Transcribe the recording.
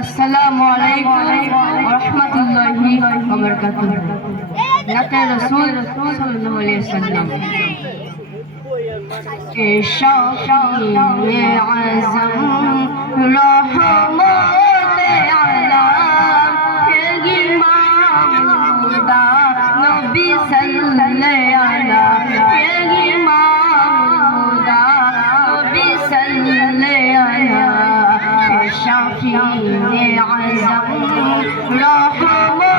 আসসালামু আলাইকুম ওয়া রাহমাতুল্লাহি ওয়া বারাকাতুহু। নাতে রাসূল সাল্লাল্লাহু আলাইহি ওয়াসাল্লাম के शाफ़ी आज़म रहमत आलम के इमाम खुदा नबी सल्लल्लाहु अलैहि के इमाम खुदा नबी सल्लल्लाहु अलैहि शाफ़ी आज़म रहमत